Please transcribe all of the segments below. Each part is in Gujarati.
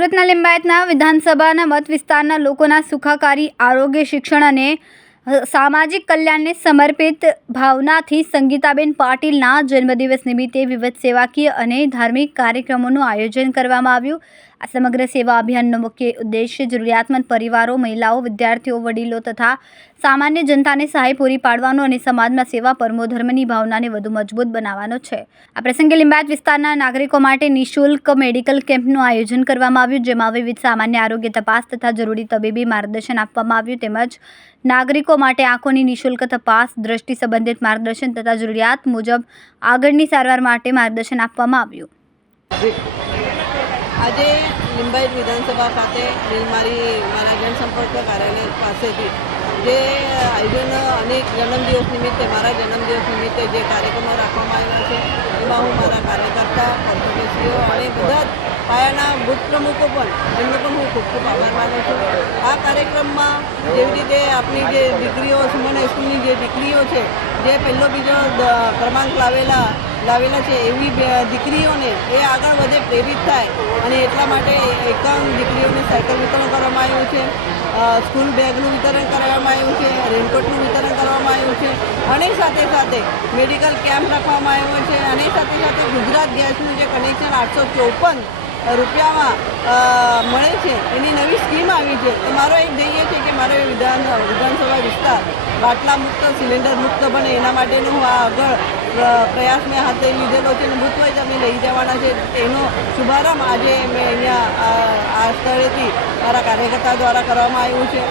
સુરતના લિંબાયતના વિધાનસભાના મત વિસ્તારના લોકોના સુખાકારી, આરોગ્ય, શિક્ષણ અને સામાજિક કલ્યાણને સમર્પિત ભાવનાથી સંગીતાબેન પાટીલના જન્મદિવસ નિમિત્તે વિવિધ સેવાકીય અને ધાર્મિક કાર્યક્રમોનું આયોજન કરવામાં આવ્યું। આ સમગ્ર સેવા અભિયાનનો મુખ્ય ઉદ્દેશ્ય જરૂરિયાતમંદ પરિવારો, મહિલાઓ, વિદ્યાર્થીઓ, વડીલો તથા સામાન્ય જનતાને સહાય પૂરી પાડવાનો અને સમાજમાં સેવા પરમો ધર્મની ભાવનાને વધુ મજબૂત બનાવવાનો છે। આ પ્રસંગે લિંબાયત વિસ્તારના નાગરિકો માટે નિઃશુલ્ક મેડિકલ કેમ્પનું આયોજન કરવામાં આવ્યું, જેમાં વિવિધ સામાન્ય આરોગ્ય તપાસ તથા જરૂરી તબીબી માર્ગદર્શન આપવામાં આવ્યું। તેમજ નાગરિકો માટે આંખોની નિઃશુલ્ક તપાસ, દ્રષ્ટિ સંબંધિત માર્ગદર્શન તથા જરૂરિયાત મુજબ આગળની સારવાર માટે માર્ગદર્શન આપવામાં આવ્યું। આજે લિંબાયત વિધાનસભા ખાતે મારા જનસંપર્ક કાર્યાલય પાસેથી જે આયોજન અનેક જન્મદિવસ નિમિત્તે મારા જન્મદિવસ નિમિત્તે જે કાર્યક્રમો રાખવામાં આવ્યા છે, એમાં હું મારા કાર્યકર્તા, કોર્પોરેટરો અને બધા પાયાના બુથ પ્રમુખો પણ એમનો પણ હું ખૂબ ખૂબ આભાર માનું છું। આ કાર્યક્રમમાં જેવી રીતે આપણી જે દીકરીઓ, સુમન હાઈસ્કૂલની જે દીકરીઓ છે, જે પહેલો બીજો ક્રમાંક લાવેલા છે, એવી દીકરીઓને એ આગળ વધે, પ્રેરિત થાય અને એટલા માટે એકાવન દીકરીઓને સાયકલ વિતરણ કરવામાં આવ્યું છે, સ્કૂલ બેગનું વિતરણ કરવામાં આવ્યું છે, રેનકોટનું વિતરણ કરવામાં આવ્યું છે અને સાથે સાથે મેડિકલ કેમ્પ રાખવામાં આવ્યો છે અને સાથે સાથે ગુજરાત ગેસનું જે કનેક્શન 854 રૂપિયામાં મળે છે, એની નવી સ્કીમ આવી છે। તો મારો એક ધ્યેય છે કે મારો વિધાનસભા વિસ્તાર બાટલા મુક્ત, સિલિન્ડર મુક્ત બને, એના માટેનો હું આ આગળ પ્રયાસ મેં હાથે લીધેલો છે અને બુથવાઇઝ અમે લઈ જવાના છે। એનો શુભારંભ આજે મેં અહીંયા આ સ્થળેથી મારા કાર્યકર્તા દ્વારા કરવામાં આવ્યું છે।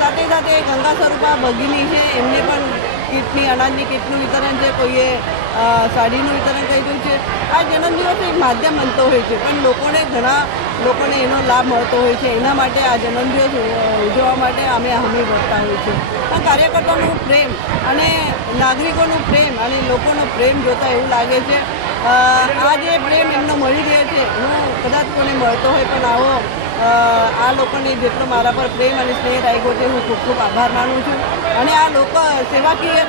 સાથે સાથે ગંગા સ્વરૂપા ભગીની છે, એમને પણ કીટની, અનાજની કીટનું વિતરણ છે, કોઈએ સાડીનું વિતરણ કર્યું છે। આ જન્મદિવસ એક માધ્યમ બનતો હોય છે, પણ ઘણા લોકોને એનો લાભ મળતો હોય છે। એના માટે આ જન્મદિવસ ઉજવવા માટે અમે હમી ભરતા હોય છે। આ કાર્યકર્તાઓનો પ્રેમ અને નાગરિકોનો પ્રેમ અને લોકોનો પ્રેમ જોતાં એવું લાગે છે આ જે પ્રેમ એમનો મળી રહ્યો છે, હું કદાચ કોને મળતો હોય પણ આવો આ લોકોને જેટલો મારા પર પ્રેમ અને સ્નેહ રાખ્યો છે, હું ખૂબ ખૂબ આભાર માનું છું। અને આ લોકો સેવાકીય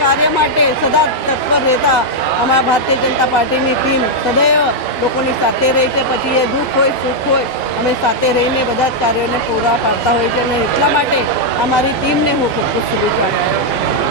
કાર્ય માટે સદા તત્પર રહેતા અમારા ભારતીય જનતા પાર્ટીની ટીમ સદૈવ લોકોની સાથે રહી છે। પછી એ દુઃખ હોય, સુખ હોય, અમે સાથે રહીને બધા જ કાર્યોને પૂરા પાડતા હોય છે અને એટલા માટે અમારી ટીમને હું ખૂબ ખૂબ શુભેચ્છા આપું છું।